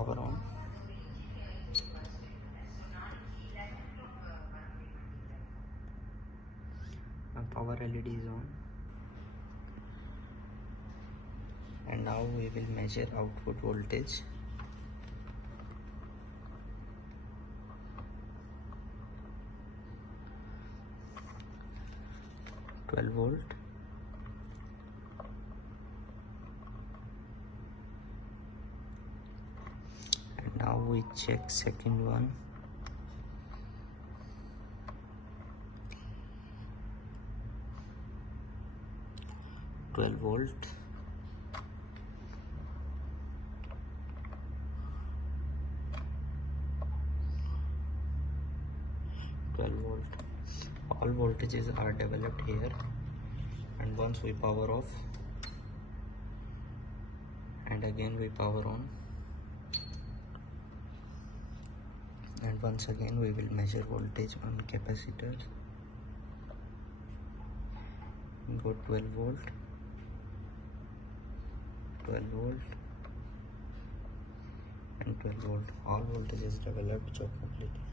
power on. Now power LED is on, and now we will measure output voltage. -12 volt. And now we check second one. -12 volt. All voltages are developed here, and once we power off and again we power on, and once again we will measure voltage on capacitors. Go 12 volt, 12 volt and 12 volt. All voltages developed. Job completed.